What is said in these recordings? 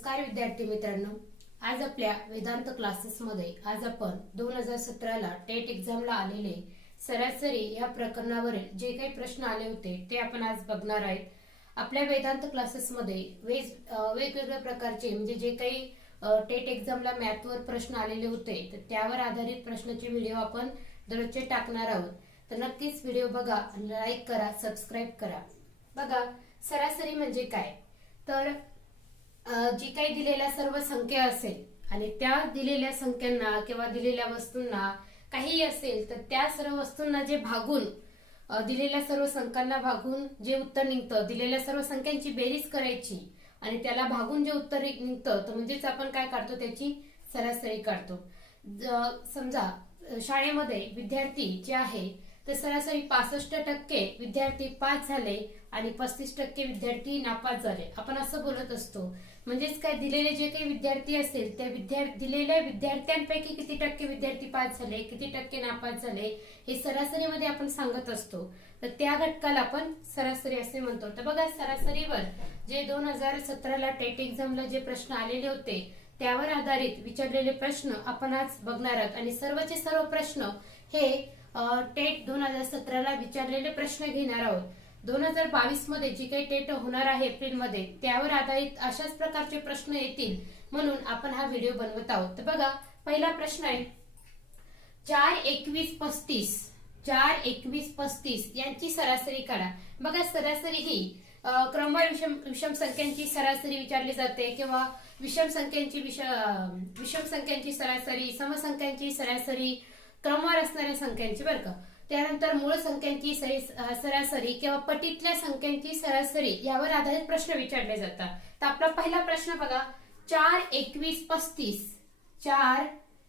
नमस्कार विद्यार्थी मित्रांनो, आज आपल्या वेदांत क्लासेसमध्ये आज आपण 2017 ला टेट एक्झामला आलेले सरासरी या प्रकरणावरील जे काही प्रश्न आले होते ते आपण आज बघणार आहेत। आपल्या वेदांत क्लासेसमध्ये वेगवेगळ्या प्रकारचे म्हणजे जे काही टेट एक्झामला मॅथवर प्रश्न आलेले होते तर त्यावर आधारित प्रश्नाचे व्हिडिओ आपण दररोजचे टाकणार आहोत। तर नक्कीच व्हिडिओ बघा, लाईक करा, सबस्क्राइब करा। बघा, सरासरी म्हणजे काय तर जी काही दिलेल्या सर्व संख्या असेल आणि त्या दिलेल्या संख्यांना किंवा दिलेल्या वस्तूंना काही असेल तर त्या सर्व वस्तूंना जे भागून दिलेल्या सर्व संख्यांना भागून जे उत्तर निघतं, दिलेल्या सर्व संख्यांची बेरीज करायची आणि त्याला भागून जे उत्तर निघतं तर म्हणजेच आपण काय काढतो, त्याची सरासरी काढतो। समजा शाळेमध्ये विद्यार्थी जे आहे तर सरासरी 65% विद्यार्थी पास झाले आणि 35% विद्यार्थी नापास झाले, आपण असं बोलत असतो। म्हणजेच काय, दिलेले जे काही विद्यार्थी असेल त्या दिलेल्या विद्यार्थ्यांपैकी किती टक्के विद्यार्थी पास झाले, किती टक्के नापास झाले हे सरासरीमध्ये आपण सांगत असतो। तर त्या घटकाला आपण सरासरी असे म्हणतो। तर बघा, सरासरीवर जे 2017 ला टेट एक्झामला जे प्रश्न आलेले होते त्यावर आधारित विचारलेले प्रश्न आपण आज बघणार आहोत आणि सर्वचे सर्व प्रश्न हे टेट 2017 ला विचारलेले प्रश्न घेणार आहोत। 2022 मध्ये जी काही टेट होणार आहे एप्रिल मध्ये त्यावर आधारित अशाच प्रकारचे प्रश्न येतील म्हणून आपण हा व्हिडिओ बनवत आहोत। तर बघा, पहिला प्रश्न आहे 4, 21, 35 4, 21, 35 यांची सरासरी काढा। बघा, सरासरी ही क्रमवार विषम संख्यांची सरासरी विचारली जाते किंवा विषम संख्यांची सरासरी, समसंख्यांची सरासरी, क्रमवार असणाऱ्या संख्यांची बरं का, त्यानंतर मूळ संख्यांची सरासरी किंवा पटीतल्या संख्यांची सरासरी यावर आधारित प्रश्न विचारले जातात। तर आपला पहिला प्रश्न बघा, 4, 21, 35 4,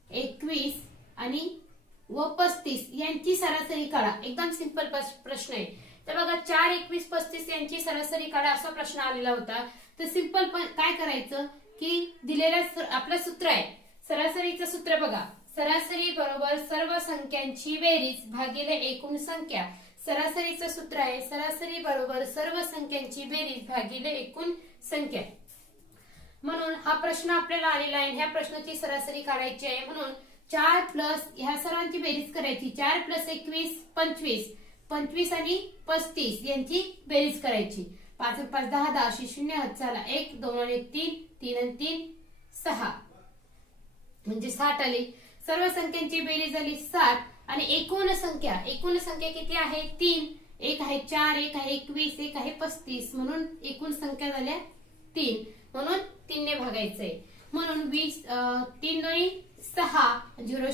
21 आणि 35 यांची सरासरी काढा। एकदम सिंपल प्रश्न आहे। तर बघा, 4, 21, 35 यांची सरासरी काढा असा प्रश्न आलेला होता। तर सिंपल काय करायचं की दिलेलं आपलं सूत्र आहे, सरासरीचं सूत्र बघा, सरासरी बरोबर सर्व संख्यांची बेरीज भागिले एकूण संख्या। सरासरीचं सूत्र आहे सरासरी बरोबर सर्व संख्यांची बेरीज भागिले एकूण संख्या। म्हणून हा प्रश्न आपल्याला आलेला आहे, ह्या प्रश्नाची सरासरी काढायची आहे। म्हणून 4 प्लस ह्या सर्वांची बेरीज करायची, 4 प्लस 21 25, 25 आणि 35 यांची बेरीज करायची। 5 आणि 5 10, 10 0 हात झाला 1 2 आणि 3 3 आणि 3 6 म्हणजे 60 आली। सर्व संख्यांची बेरीज झाली 60 आणि एकूण संख्या किती आहे 3, एक आहे 4, एक आहे 21, एक आहे 35 म्हणून एकूण संख्या झाल्या 3 म्हणून 3 ने भागायचंय। म्हणून 20 3 दोन्ही 6 0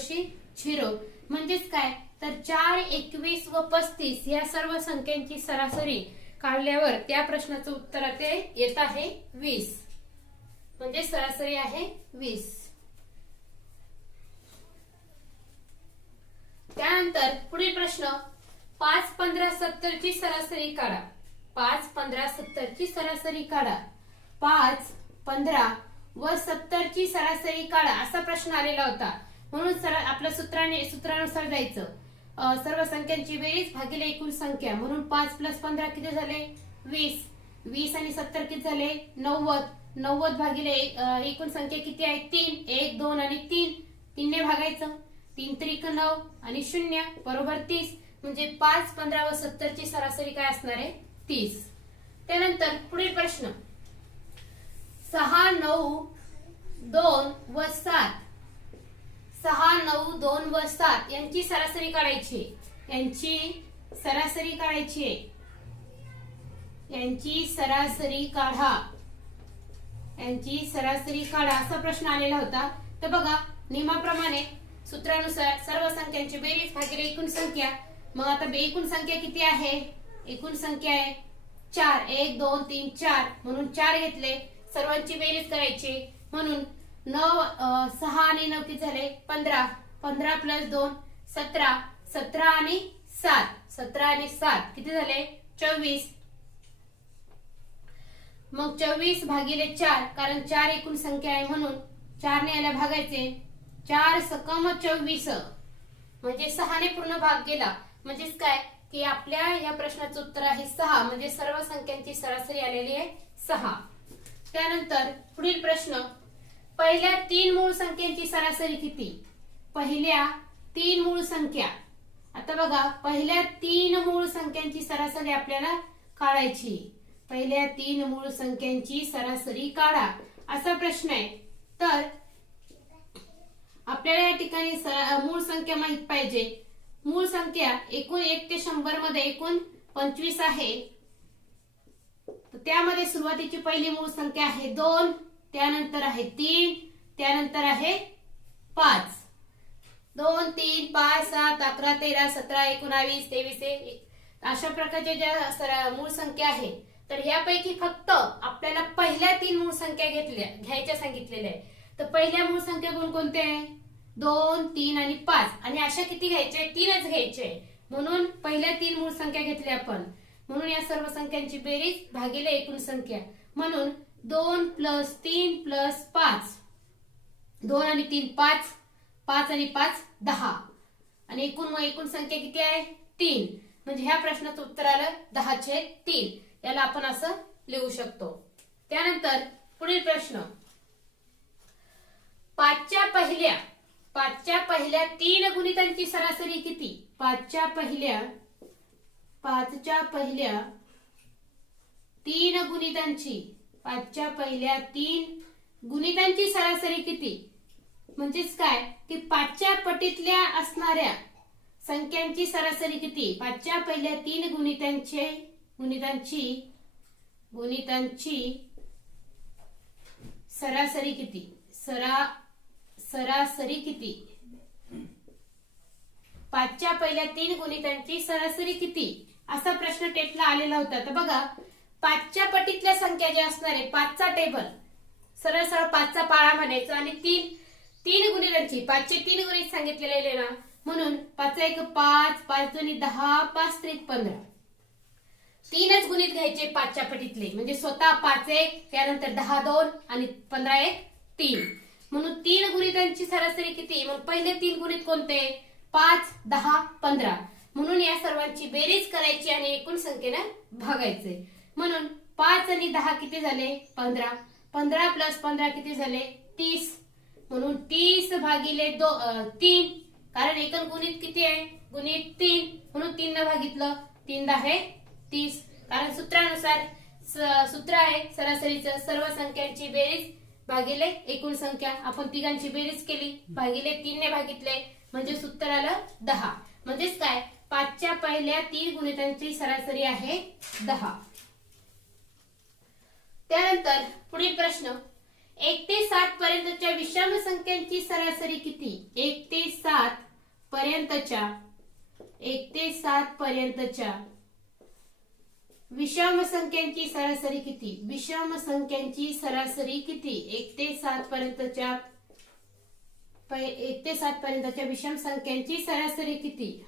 0 म्हणजेच काय तर 4, 21 व 35 या सर्व संख्यांची सरासरी काढल्यावर त्या प्रश्नाचं उत्तर ते येत आहे 20 म्हणजे सरासरी आहे 20। त्यानंतर पुढील प्रश्न 5, 15, 70 ची सरासरी काढा। 5, 15, 70 ची सरासरी काढा। 5, 15 व 70 ची सरासरी काढा असा प्रश्न आलेला होता। म्हणून आपल्या सूत्रानुसार जायचं, सर्व संख्यांची बेरीज भागिले एकूण संख्या। म्हणून 5 प्लस 15 किती झाले 20, 20 आणि 70 किती झाले 90, 90 भागिले एकूण संख्या किती आहे 3, 1 2 आणि 3 ने भागायचं, 3 त्रिक 9 आणि 0 बरोबर 30 म्हणजे 5, 15 व 70 ची सरासरी काय असणार आहे 30। त्यानंतर पुढील प्रश्न 6, 9, 2 व 7 6, 9, 2 व 7 यांची सरासरी काढायची, यांची सरासरी काढा असा प्रश्न आलेला होता। तर बघा, नियमाप्रमाणे सूत्रानुसार सर्व संख्यांची बेरीज भागिले एकूण संख्या। मग आता एकूण संख्या किती आहे, एकूण संख्या आहे 4, 1 2 3 4 म्हणून 4 घेतले, सर्वांची बेरीज करायची। म्हणून 6 आणि 9 किती झाले 15, 15 प्लस 2 17, 17 आणि 7 किती झाले 24। मग 24 भागिले 4 कारण 4 एकूण संख्या आहे म्हणून 4 ने याला भागायचे, 4 सकम 24 म्हणजे 6 ने पूर्ण भाग गेला। म्हणजेच काय की आपल्या या प्रश्नाचं उत्तर आहे 6 म्हणजे सर्व संख्यांची सरासरी आलेली आहे 6। त्यानंतर पुढील प्रश्न, पहिल्या 3 मूळ संख्यांची सरासरी किती? पहिल्या 3 मूळ संख्या, आता बघा पहिल्या 3 मूळ संख्यांची सरासरी आपल्याला काढायची. पहिल्या 3 मूळ संख्यांची सरासरी काढा असा प्रश्न आहे. तर आपल्याला या ठिकाणी मूळ संख्या माहित पाहिजे. मूळ संख्या एकूण 1 ते 100 मध्ये एकूण 25 आहे. तर त्यामध्ये सुरुवातीची पहिली मूळ संख्या आहे 2, त्यानंतर आहे 3, त्यानंतर आहे 5. 2, 3, 5, 7, 11, 13, 17, 19, 23 अशा प्रकारच्या ज्या मूळ संख्या आहे, तर यापैकी फक्त आपल्याला पहिल्या 3 मूळ संख्या घ्यायच्या सांगितलेल्या आहे. तर पहिल्या मूळ संख्या कोणकोणत्या आहे? 2, 3 आणि 5. आणि अशा किती घ्यायच्या? 3च घ्यायचे. म्हणून पहिल्या 3 मूळ संख्या घेतल्या आपण. म्हणून या सर्व संख्यांची बेरीज भागिले एकूण संख्या. म्हणून 2 + 3 + 5, 2 आणि 3 5, 5 आणि 5 10 आणि एकूण संख्या किती आहे? 3. म्हणजे ह्या प्रश्नाचं उत्तर आलं 10/3. याला आपण असं लिहू शकतो. त्यानंतर पुढील प्रश्न, 5च्या पहिल्या 3 गुणितांची सरासरी किती? 5च्या पहिल्या 3 गुणितांची सरासरी किती? म्हणजेच काय की 5च्या पटीतल्या असणाऱ्या संख्यांची सरासरी किती? 5च्या पहिल्या 3 गुणितांची सरासरी किती? सरासरी किती? 5च्या पहिल्या 3 गुणितांची सरासरी किती असा प्रश्न टेटला आलेला होता. तर बघा 5च्या पटीतल्या संख्या ज्या असणार आहे, 5चा टेबल सरळ 5चा पाळा म्हणायचा आणि 3 गुणितांची 5चे 3 गुणित सांगितलेले ना, म्हणून 5 1 5, 5 2 10, 5 3 15. 3च गुणित घ्यायचे 5च्या पटीतले, म्हणजे स्वतः 5 1, त्यानंतर 10 2 आणि 15 1 3. म्हणून 3 गुणितांची सरासरी किती? मग पहिले 3 गुणित कोणते? 5 10 15. म्हणून या सर्वांची बेरीज करायची आणि एकूण संख्येने भागायचे. म्हणून 5 आणि 10 किती झाले? 15. 15 + 15 किती झाले? 30. म्हणून 30/3, कारण एकूण गुणित किती आहे? गुणित 3. म्हणून 3 ने भागितलं, 3 10 30. कारण सूत्रानुसार सूत्र आहे सरासरीचं, सर्व संख्यांची बेरीज भागिले एकूण संख्या. आपण तिघांची बेरीज केली, भागिले 3 ने भागितले, म्हणजे सूत्र आलं 10. म्हणजेच काय? 5च्या पहिल्या 3 गुणितांची सरासरी आहे 10. त्यानंतर पुढील प्रश्न, 1 ते 7 पर्यंतच्या विषम संख्यांची सरासरी किती? 1 ते 7 पर्यंतच्या विषम संख्यांची सरासरी किती? 1 ते 7 पर्यंतच्या विषम संख्यांची सरासरी किती?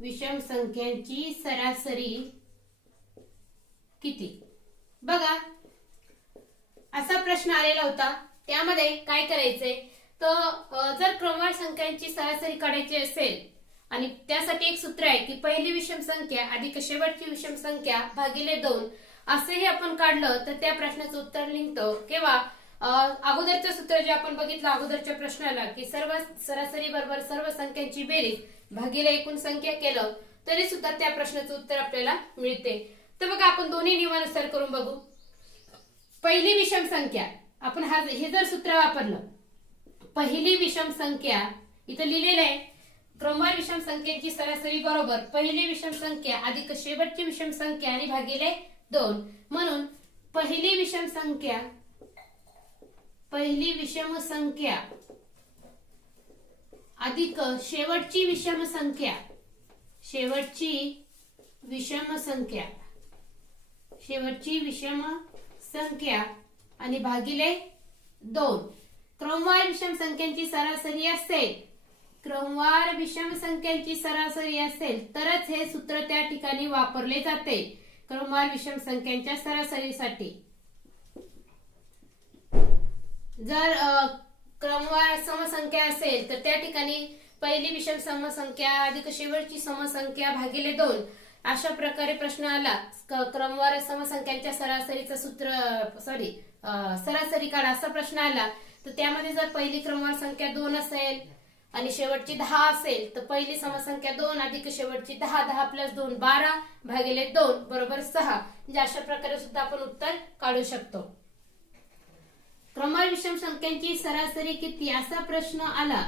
विषम संख्यांची सरासरी किती? बघा असा प्रश्न आलेला होता. त्यामध्ये काय करायचंय, तर जर क्रमवार संख्यांची सरासरी काढायची असेल आणि त्यासाठी एक सूत्र आहे की पहिली विषम संख्या अधिक शेवटची विषम संख्या भागिले 2 असेही आपण काढलं तर त्या प्रश्नाचं उत्तर निघतं. किंवा अगोदरचं सूत्र जे आपण बघितलं अगोदरच्या प्रश्नाला की सर्व सरासरी बरोबर सर्व संख्यांची बेरीज भागिले एकूण संख्या केलं तरी सुद्धा त्या प्रश्नाचं उत्तर आपल्याला मिळते. तर बघा आपण दोन्ही नियमानुसार करून बघू. पहिली विषम संख्या, आपण हे जर सूत्र वापरलं, पहिली विषम संख्या इथं लिहिलेलं आहे, क्रमवार विषम संख्येची सरासरी बरोबर पहिली विषम संख्या अधिक शेवटची विषम संख्या आणि भागिले 2. म्हणून पहिली विषम संख्या अधिक शेवटची विषम संख्या आणि भागिले 2. क्रमवार विषम संख्यांची सरासरी असेल तरच हे सूत्र त्या ठिकाणी वापरले जाते. क्रमवार विषम संख्यांच्या सरासरीसाठी जर क्रमवार समसंख्या असेल तर त्या ठिकाणी पहिली विषम समसंख्या अधिक शेवटची समसंख्या भागिले 2 अशा प्रकारे प्रश्न आला क्रमवार समसंख्यांच्या सरासरीचं सूत्र सरासरी काढा असा प्रश्न आला तर त्यामध्ये जर पहिली क्रमवार संख्या 2 असेल आणि शेवटची 10 असेल तर पहिली समसंख्या 2 अधिक शेवटची 10, 10 प्लस 2 12 भागिले 2 बरोबर 6. म्हणजे अशा प्रकारे सुद्धा आपण उत्तर काढू शकतो. क्रमवार विषम संख्यांची सरासरी किती असा प्रश्न आला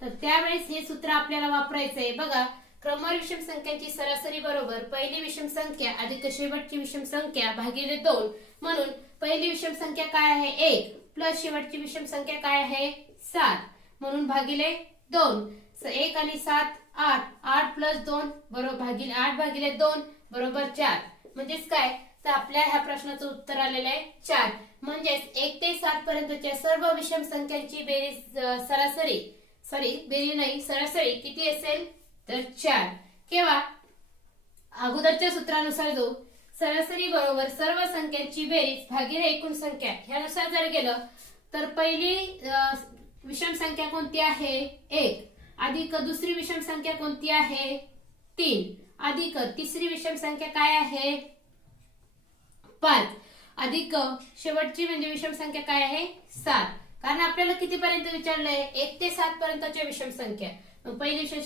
तर त्यावेळेस हे सूत्र आपल्याला वापरायचंय. बघा, क्रमवार विषम संख्यांची सरासरी बरोबर पहिली विषम संख्या अधिक शेवटची विषम संख्या भागिले 2. म्हणून पहिली विषम संख्या काय आहे 1 प्लस शेवटची विषम संख्या काय आहे 7 म्हणून भागिले 2. 1 आणि 7 8, 8 प्लस 2 बरोबर भागिले 8 भागिले 2 बरोबर 4. म्हणजेच काय तर आपल्या ह्या प्रश्नाचं उत्तर आलेलं आहे 4. म्हणजेच 1 ते 7 पर्यंतच्या सर्व विषम संख्यांची बेरीज सरासरी किती असेल तर 4. किंवा अगोदरच्या सूत्रानुसार जो सरासरी बरोबर सर्व संख्यांची बेरीज भागिले एकूण संख्या ह्यानुसार जर गेलं तर पहिली विषम संख्या कोणती आहे 1 अधिक दुसरी विषम संख्या कोणती आहे 3 अधिक तिसरी विषम संख्या काय आहे 5 अधिक शेवटची म्हणजे विषम संख्या काय आहे 7. कारण आपल्याला किती पर्यंत विचारलंय 1 ते 7 पर्यंतच्या विषम संख्या. पहिली विषम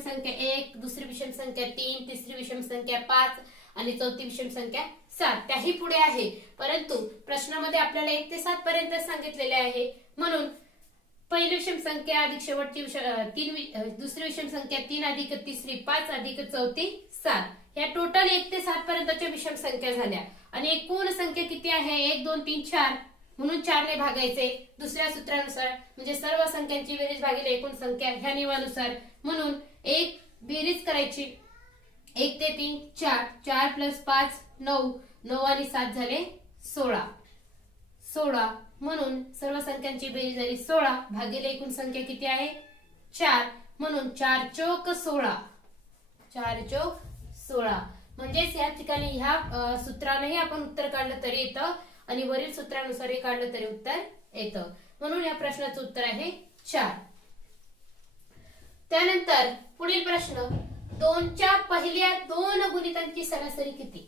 संख्या 1, दुसरी विषम संख्या 3, तिसरी विषम संख्या 5 आणि चौथी विषम संख्या 7 त्याही पुढे आहे. परंतु प्रश्नामध्ये आपल्याला 1 ते 7 पर्यंत सांगितलेले आहे. म्हणून पहिली विषम संख्या अधिक शेवटची दुसरी विषम संख्या 3 अधिक तिसरी 5 अधिक चौथी 7 या टोटल 1 ते 7 पर्यंतच्या विषम संख्या झाल्या. आणि एकूण संख्या किती आहे 1 2 3 4 म्हणून 4 ने भागायचे दुसऱ्या सूत्रानुसार म्हणजे सर्व संख्यांची बेरीज भागिले एकूण संख्या ह्या नियमानुसार. म्हणून एक बेरीज करायची 1 ते 3 4, 4 प्लस 5 9, 9 आणि 7 झाले 16. म्हणून सर्व संख्यांची बेरीज झाली 16 भागिले एकूण संख्या किती आहे 4. म्हणून 4 चौक 16, 4 चौक 16. म्हणजेच या ठिकाणी ह्या सूत्रानेही आपण उत्तर काढलं तरी येतं आणि वरील सूत्रानुसारही काढलं तरी उत्तर येतं. म्हणून या प्रश्नाचं उत्तर आहे 4. त्यानंतर पुढील प्रश्न 2च्या पहिल्या 2 गुणितांची सरासरी किती.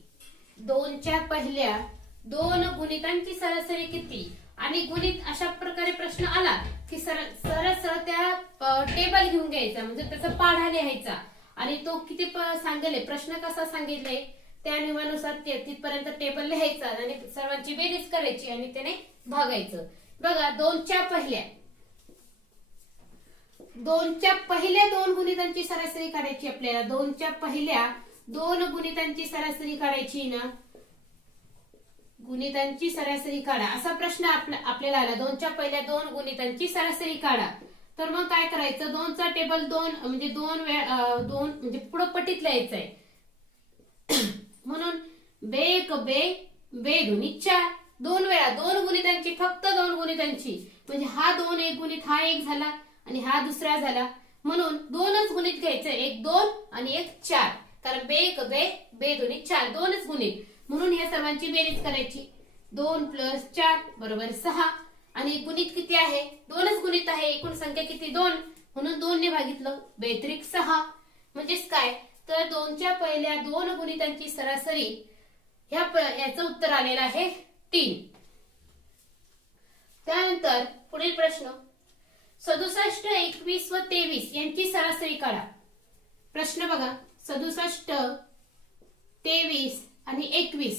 2च्या पहिल्या 2 गुणितांची सरासरी किती आणि गुणित अशा प्रकारे प्रश्न आला की सरळ त्या टेबल घेऊन घ्यायचा म्हणजे त्याचा पाढा लिहायचा आणि तो किती सांगेल प्रश्न कसा सांगितलाय त्या नियमानुसार तिथपर्यंत टेबल लिहायचा आणि सर्वांची बेरीज करायची आणि त्याने भागायचं. बघा 2च्या पहिल्या 2 गुणितांची सरासरी काढायची आपल्याला. 2च्या पहिल्या 2 गुणितांची सरासरी काढायची ना गुणितांची सरासरी काढा असा प्रश्न आपल्याला आला. 2च्या पहिल्या 2 गुणितांची सरासरी काढा. तर मग काय करायचं 2चा टेबल 2 म्हणजे 2 म्हणजे पुढे पटीत लिहायचंय. म्हणून बे 1 बे 2 4 2 वेळा 2 गुणितांची फक्त 2 गुणितांची म्हणजे हा 2 एक गुणित हा 1 झाला आणि हा दुसरा झाला. म्हणून 2च गुणित घ्यायचं 1 2 आणि 1 4 कारण बे 1 बे 2 4 2च गुणित. म्हणून या सर्वांची बेरीज करायची 2 प्लस 4 बरोबर 6 आणि गुणित किती आहे 2च गुणित आहे एकूण संख्या किती 2 म्हणून 2 ने भागितलं बेत्रिक 6. म्हणजेच काय तर 2च्या पहिल्या 2 गुणितांची सरासरी याचं उत्तर आलेलं आहे 3. त्यानंतर पुढील प्रश्न 67 21 व 23 यांची सरासरी काढा. प्रश्न बघा 67 23 आणि 21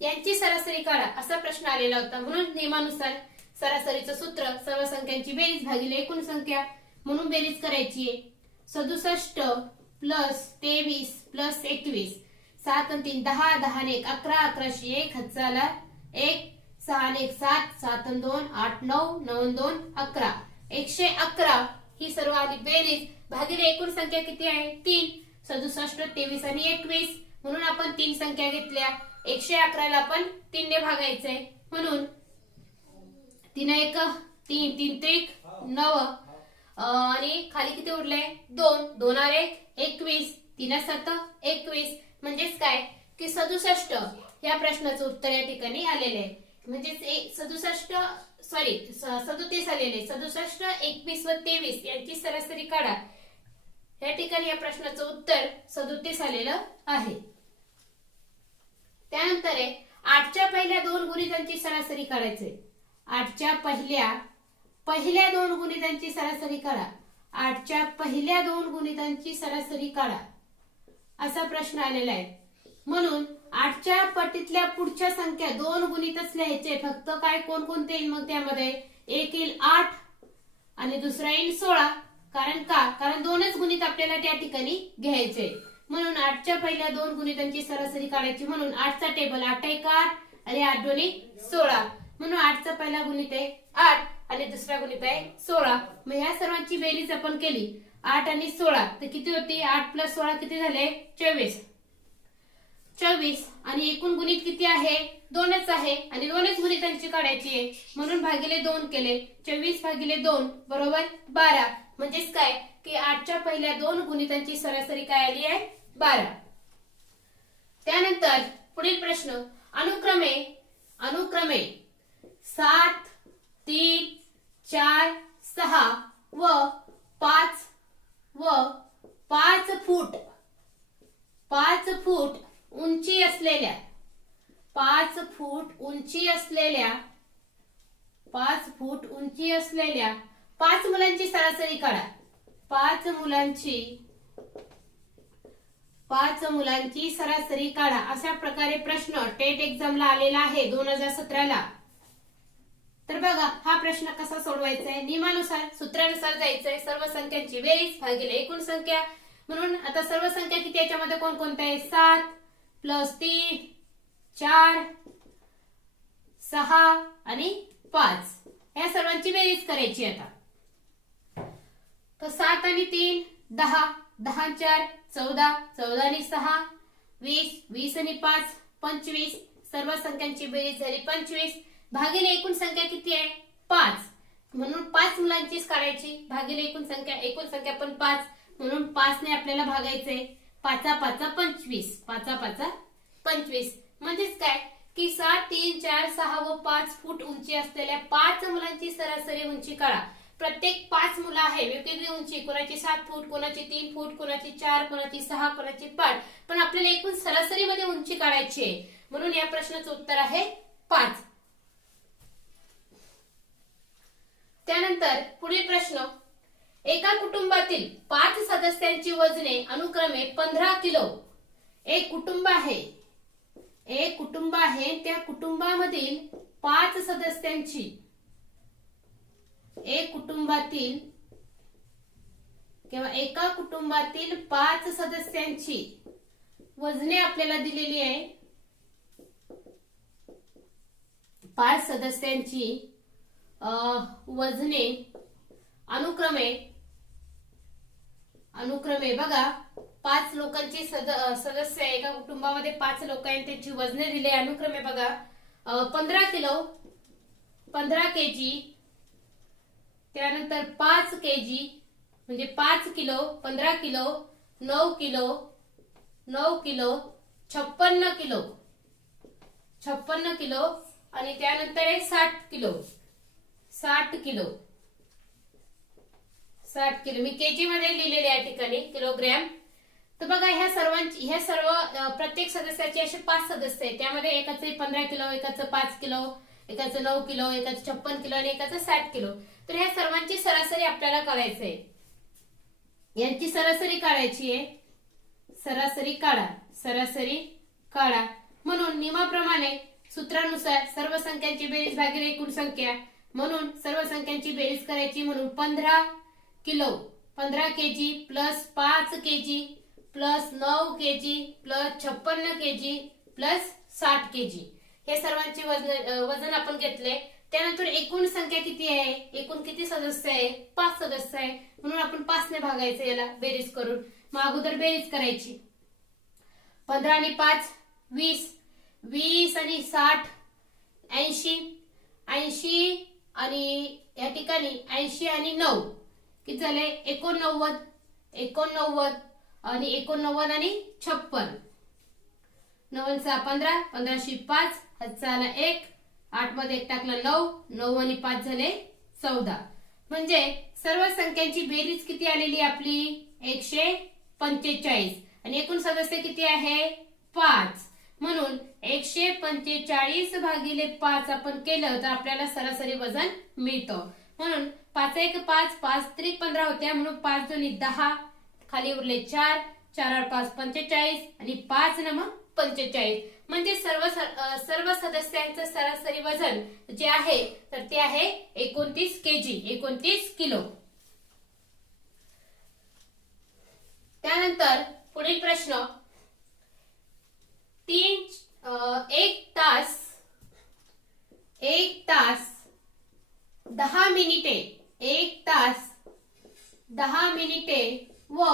यांची सरासरी काढा असा प्रश्न आलेला होता. म्हणून नियमानुसार सरासरीचं सूत्र सर्व संख्यांची बेरीज भागिले एकूण संख्या म्हणून बेरीज करायची आहे. 67 प्लस 23 प्लस 21 7 आणि 3 10 10 आणि 1 11 11 1 हजाला 1 6 आणि 1 7 7 आणि 2 8 9 9 आणि 2 11 111 ही सर्व आली बेरीज भागिले एकूण संख्या किती आहे 3. 67 23 आणि 21 म्हणून आपण 3 संख्या घेतल्या 111 ला आपण 3 ने भागायचंय. म्हणून 3 1 3 3 त्रिक 9 आणि खाली किती उरले 2 2 1 21 3 7 21. म्हणजेच काय की 67 या प्रश्नाचं उत्तर या ठिकाणी आलेले आहे. म्हणजेच 37 आलेले 67 21 व 23 यांची सरासरी काढा या ठिकाणी या प्रश्नाचं उत्तर 37 आलेलं आहे. त्यानंतर आहे 8च्या पहिल्या दोन गुणितांची सरासरी काढायचे. 8च्या पहिल्या दोन गुणितांची सरासरी काढा. 8च्या पहिल्या दोन गुणितांची सरासरी काढा असा प्रश्न आलेला आहे. म्हणून 8च्या पटीतल्या पुढच्या संख्या दोन गुणितच लिहायचे. फक्त काय कोणकोणते येईल मग त्यामध्ये एक येईल 8 आणि दुसरा येईल 16. कारण दोनच गुणित आपल्याला त्या ठिकाणी घ्यायचे. म्हणून 8च्या पहिल्या दोन गुणितांची सरासरी काढायची. म्हणून 8चा टेबल 8 1 8 आणि 8 2 16. म्हणून 8चा पहिला गुणित आहे 8 आणि दुसरा गुणित आहे 16. मग ह्या सर्वांची बेरीज आपण केली 8 आणि 16 तर किती होती? 8 + 16 किती झाले? 24 आणि एकूण गुणित किती आहे? दोनच आहे आणि दोनच गुणितांची काढायची आहे. म्हणून भागिले 2 केले. 24 भागिले 2 बरोबर 12. म्हणजेच काय की 8च्या पहिल्या दोन गुणितांची सरासरी काय आली आहे? 12. त्यानंतर पुढील प्रश्न अनुक्रमे 7 3 4 6 व 5 फूट उंची असलेल्या 5 फूट उंची असलेल्या 5 मुलांची सरासरी काढा. 5 मुलांची सरासरी काढा अशा प्रकारे प्रश्न टेट एक्झामला आलेला आहे 2017 ला. तर बघा हा प्रश्न कसा सोडवायचा आहे. नियमानुसार सूत्रानुसार जायचंय. सर्व संख्यांची बेरीज भागिले एकूण संख्या. म्हणून आता सर्व संख्या किती याच्यामध्ये कोणकोणत्या आहे? 7 + 3 4 6 आणि 5 या सर्वांची बेरीज करायची. आता तर 7 आणि 3 10 10 4 14 14 आणि 6 20 20 आणि 5 25 सर्व संख्यांची बेरीज झाली 25 भागिले एकूण संख्या किती आहे? 5. म्हणून 5 मुलांचीच काढायची. भागिले एकूण संख्या पण 5 म्हणून 5 ने आपल्याला भागायचंय. 5 5 25 5 5 25 म्हणजेच काय की 7 3 4 6 व 5 फूट उंची असलेल्या 5 मुलांची सरासरी उंची काढा. प्रत्येक 5 मुलं आहे वेगवेगळी उंची. कोणाची 7 फूट, कोणाची 3 फूट, कोणाची 4, कोणाची 6, कोणाची 5. पण आपल्याला एकूण सरासरी मध्ये उंची काढायची आहे. म्हणून या प्रश्नाचं उत्तर आहे 5. त्यानंतर पुढील प्रश्न एका कुटुंबातील 5 सदस्यांची वजने अनुक्रमे 15 किलो. एक कुटुंब आहे त्या कुटुंबामधील 5 सदस्यांची एका कुटुंबातील 5 सदस्यांची वजने आपल्याला दिलेली आहे. 5 सदस्यांची वजने अनुक्रमे बघा 5 लोकांची सदस्य एका कुटुंबामध्ये 5 लोक आहेत त्यांची वजने दिली अनुक्रमे बघा 15 किलो 15 केजी. त्यानंतर 5 केजी म्हणजे 5 किलो 15 किलो 9 किलो 56 किलो आणि त्यानंतर आहे 60 किलो 60 किलो मी केजी मध्ये लिहिलेले या ठिकाणी किलोग्रॅम. तर बघा ह्या सर्व प्रत्येक सदस्याचे असे 5 सदस्य आहेत. त्यामध्ये एकाचे 15 किलो, एकाचं 5 किलो, एकाचं 9 किलो, एकाचं 56 किलो आणि एकाचं 60 किलो. तर ह्या सर्वांची सरासरी आपल्याला काढायची आहे. यांची सरासरी काढायची आहे. सरासरी काढा. म्हणून नियमाप्रमाणे सूत्रानुसार सर्व संख्यांची बेरीज भागिले एकूण संख्या. म्हणून सर्व संख्यांची बेरीज करायची. म्हणून 15 kilo 15 KG plus 5 KG plus 9 KG plus 56 KG plus 60 KG हे सर्वांचे वजन आपण घेतले. त्यानंतर एकूण संख्या किती आहे? एकूण किती सदस्य आहे? 5 सदस्य आहे. म्हणून आपण 5 ने भागायचं याला बेरीज करून. मग अगोदर बेरीज करायची. 15 आणि 5 20 20 आणि 60 80 80 आणि या ठिकाणी 80 आणि 9 किती झाले? 89 आणि 89 आणि 56 9 15 15 5 हातचा आला 1 8 मध्ये 1 टाकला 9 9 आणि 5 झाले 14. म्हणजे सर्व संख्यांची बेरीज किती आलेली आपली? 145 आणि एकूण सदस्य किती आहे 5. म्हणून 145 भागिले 5 आपण केलं तर आपल्याला सरासरी वजन मिळतं. म्हणून 5 1 5 5 3 15 होत्या म्हणून 5 दोन्ही 10 खाली उरले 4 4 5 45 आणि 5 नम 45 म्हणजे सर्व सदस्यांचं सरासरी वजन जे आहे तर ते आहे 29 केजी 29 किलो. त्यानंतर पुढील प्रश्न 1 तास 10 मिनिटे 1 तास 10 मिनिटे व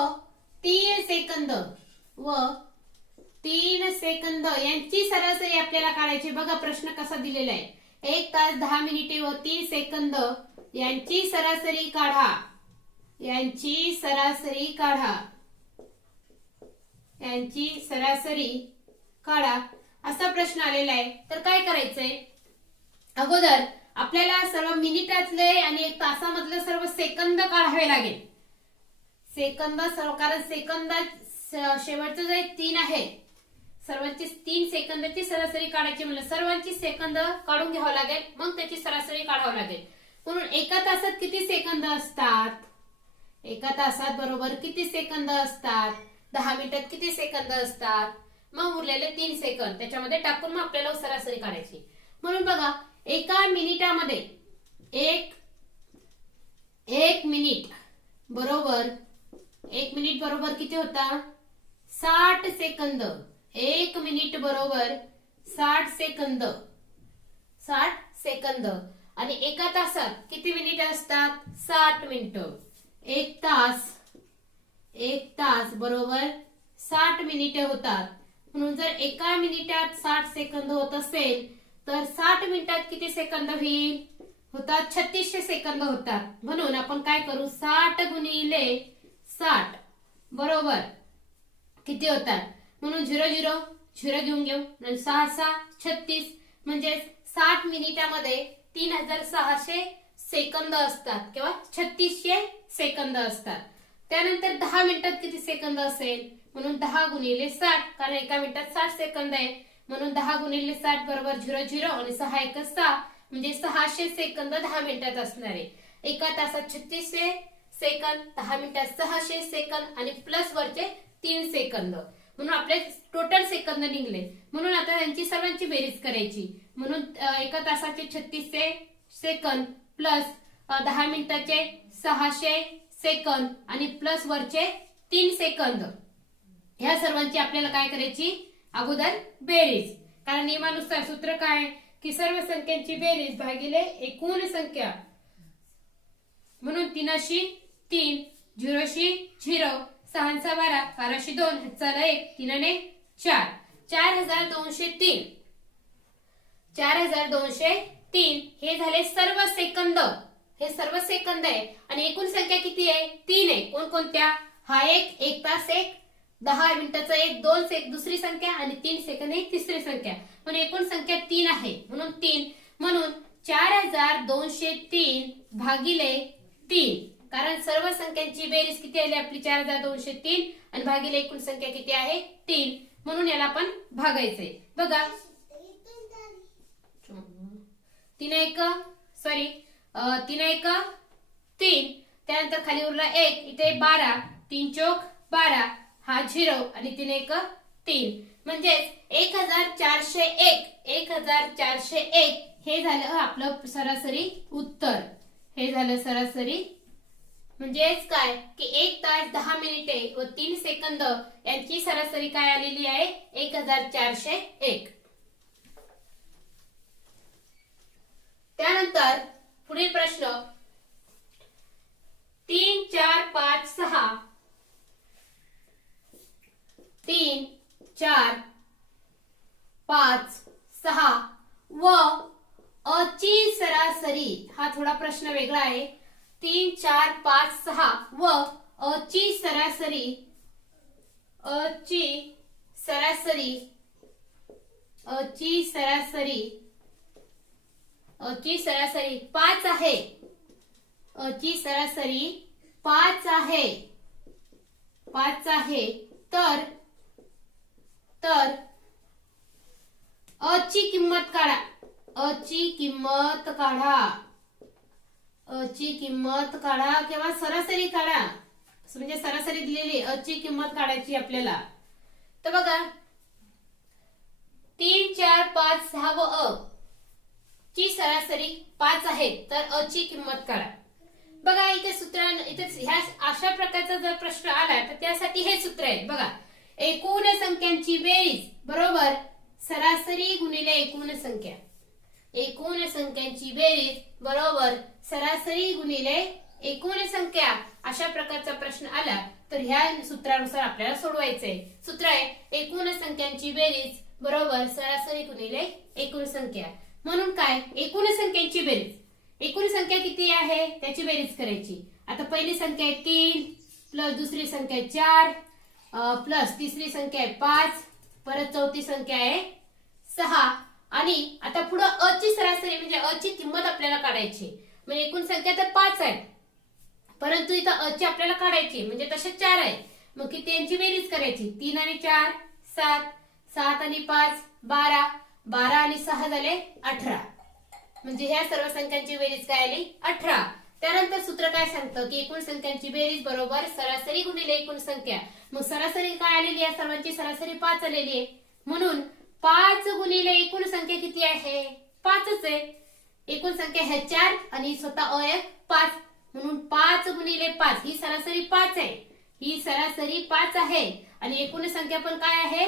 3 सेकंद यांची सरासरी आपल्याला काढायची. बघा प्रश्न कसा दिलेला आहे. 1 तास 10 मिनिटे व 3 सेकंद यांची सरासरी काढा. यांची सरासरी काढा असा प्रश्न आलेला आहे. तर काय करायचंय अगोदर आपल्याला सर्व मिनिटातले आणि 1 तासामधले सर्व सेकंद काढावे लागेल. सेकंद सर्व कारण सेकंद शेवटचं जे 3 आहे सर्वांची 3 सेकंदाची सरासरी काढायची म्हणजे सर्वांची सेकंद काढून घ्यावं लागेल मग त्याची सरासरी काढावं लागेल. म्हणून एका तासात किती सेकंद असतात. एका तासात बरोबर किती सेकंद असतात. 10 मिनिटात किती सेकंद असतात. मग उरलेले 3 सेकंद त्याच्यामध्ये टाकून मग आपल्याला सरासरी काढायची. म्हणून बघा एका मिनिटामध्ये एक मिनिट बरोबर किती होता 60 सेकंद. 1 मिनिट बरोबर 60 सेकंद आणि एका तासात किती मिनिट असतात 60 मिनिटं. एक तास बरोबर 60 मिनिटे होतात. म्हणून जर एका मिनिटात 60 सेकंद होत असेल तर 60 मिनिटात किती सेकंद होईल होतात 3600 सेकंद होतात. म्हणून आपण काय करू 60 गुणिले 60 बरोबर किती होतात. म्हणून 0 घेऊन घेऊ 6 6 36 म्हणजे 60 मिनिटामध्ये 3600 सेकंद असतात किंवा 3600 सेकंद असतात. त्यानंतर 10 मिनिटात किती सेकंद असेल म्हणून 10 गुणिले 60 कारण एका मिनिटात 60 सेकंद आहे म्हणून 10 गुणिले 60 बरोबर 0 आणि 6 1 6 म्हणजे 600 सेकंद 10 मिनिटात असणार आहे. एका तासात 3600 सेकंद 10 मिनिटात 600 सेकंद आणि प्लस वरचे 3 सेकंद म्हणून आपले टोटल सेकंद निघले. म्हणून आता त्यांची सर्वांची बेरीज करायची. म्हणून एका तासाचे 3600 सेकंद प्लस 10 मिनिटाचे 600 सेकंद आणि प्लस वरचे 3 सेकंद ह्या सर्वांची आपल्याला काय करायची अगोदर बेरीज. कारण नियमानुसार सूत्र काय की सर्व संख्यांची बेरीज भागिले एकूण संख्या. म्हणून 3 3 0 0 6 12 12 2 चला 1 3 4 4203 4203 हे झाले सर्व सेकंद. हे सर्व सेकंद आहे आणि एकूण संख्या किती आहे 3 आहे. कोणकोणत्या हा एक तास 1 10 मिनिटाचा 1 2 सेकंद दुसरी संख्या आणि 3 सेकंद ही तिसरी संख्या म्हणून एकूण संख्या 3 आहे. म्हणून 3 म्हणून 4203 भागिले 3 कारण सर्व संख्यांची बेरीज किती आली आपली 4203 आणि भागिले एकूण संख्या किती आहे 3 म्हणून याला आपण भागायचंय. बघा 3 1 3 त्यानंतर खाली उरला 1 इथे 12 3 चौक 12 हा 0 आणि 3 1 3 म्हणजे 1401 हे झालं आपलं सरासरी उत्तर. हे झालं सरासरी म्हणजेच काय की 1 तास 10 मिनिटे व 3 सेकंद यांची सरासरी काय आलेली आहे 1401. त्यानंतर पुढील प्रश्न 3 4 5 6 3 4 5 6 व अची सरासरी. हा थोडा प्रश्न वेगळा आहे. 3 4 5 6 व अची सरासरी 5 आहे. अची सरासरी 5 आहे 5 आहे तर अ ची किंमत काढा. अ ची किंमत काढा. अ ची किंमत काढा किंवा सरासरी काढा. म्हणजे सरासरी दिलेली अ ची किंमत काढायची आपल्याला. तर बघा 3 4 5 6 व अ ची सरासरी 5 आहे तर अ ची किंमत काढा. बघा इथे सूत्र इथे ह्या अशा प्रकारचा जर प्रश्न आला तर त्यासाठी हे सूत्र आहे. बघा एकूण संख्यांची बेरीज बरोबर सरासरी गुणिले एकूण संख्या. एकूण संख्यांची बेरीज बरोबर सरासरी गुणिले एकूण संख्या. अशा प्रकारचा प्रश्न आला तर ह्या सूत्रानुसार आपल्याला सोडवायचंय. सूत्र आहे एकूण संख्यांची बेरीज बरोबर सरासरी गुणिले एकूण संख्या. म्हणून काय एकूण संख्यांची बेरीज. एकूण संख्या किती आहे त्याची बेरीज करायची. आता पहिली संख्या आहे 3 प्लस दुसरी संख्या आहे 4 प्लस तिसरी संख्या आहे 5 परत चौथी संख्या आहे 6 आणि आता पुढे अ ची सरासरी म्हणजे अ ची किंमत आपल्याला काढायची. म्हणजे एकूण संख्या तर 5 आहे परंतु इथं अ ची आपल्याला काढायची म्हणजे तसे 4 आहे. मग किती यांची बेरीज करायची. 3 आणि 4 7 7 आणि 5 12 12 आणि 6 झाले 18. म्हणजे ह्या सर्व संख्यांची बेरीज काय आली 18. त्यानंतर सूत्र काय सांगतं की एकूण संख्यांची बेरीज बरोबर सरासरी गुणिले एकूण संख्या. मग सरासरी काय आलेली आहे सर्वांची सरासरी 5 आलेली आहे. म्हणून 5 गुणिले एकूण संख्या किती आहे 5च आहे. एकूण संख्या आहे 4 आणि स्वतः अ आहे 5 म्हणून 5 गुणिले 5 ही सरासरी 5 आहे. ही सरासरी 5 आहे आणि एकूण संख्या पण काय आहे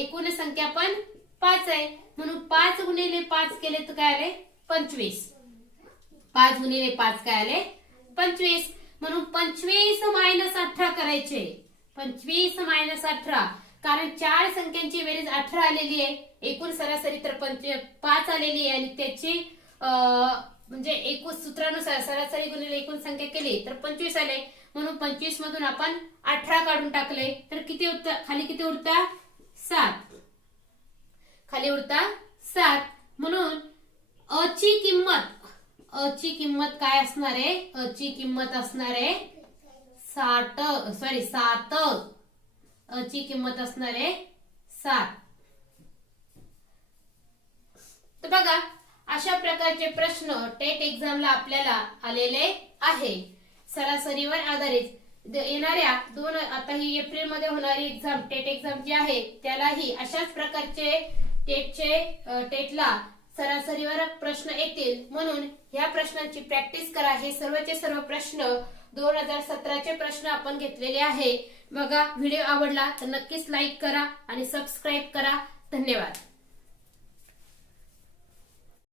एकूण संख्या पण 5 आहे. म्हणून 5 गुणिले 5 केले तर काय आले 25. 5 गुणिले 5 काय आले 25. म्हणून 25 मायनस 18 करायचे. 25 मायनस 18 कारण 4 संख्यांची बेरीज 18 आलेली आहे. एकूण सरासरी तर 5 आलेली आहे आणि त्याची म्हणजे एकूण सूत्रानुसार सरासरी गुणिले एकूण संख्या केली तर 25 आले. म्हणून 25 मधून आपण 18 काढून टाकले तर किती उरता खाली किती उरता 7. खाली उरता 7. म्हणून अ ची किंमत काय असणार आहे अ ची किंमत असणार आहे 7. अ ची किंमत असणार आहे 7. तर बघा अशा प्रकारचे प्रश्न टेट एक्झामला आपल्याला आलेले आहे. सरासरीवर आधारित येणाऱ्या आता ही एप्रिल मध्ये होणारी एक्झाम टेट एक्झाम जी आहे त्यालाही अशाच प्रकारचे टेटला सरासरीवर प्रश्न येतील. म्हणून या प्रश्नांची प्रॅक्टिस करा. हे सर्वचे सर्व प्रश्न 2017चे प्रश्न आपण घेतलेले आहे. बघा व्हिडिओ आवडला तर नक्कीच लाईक करा आणि सबस्क्राईब करा. धन्यवाद.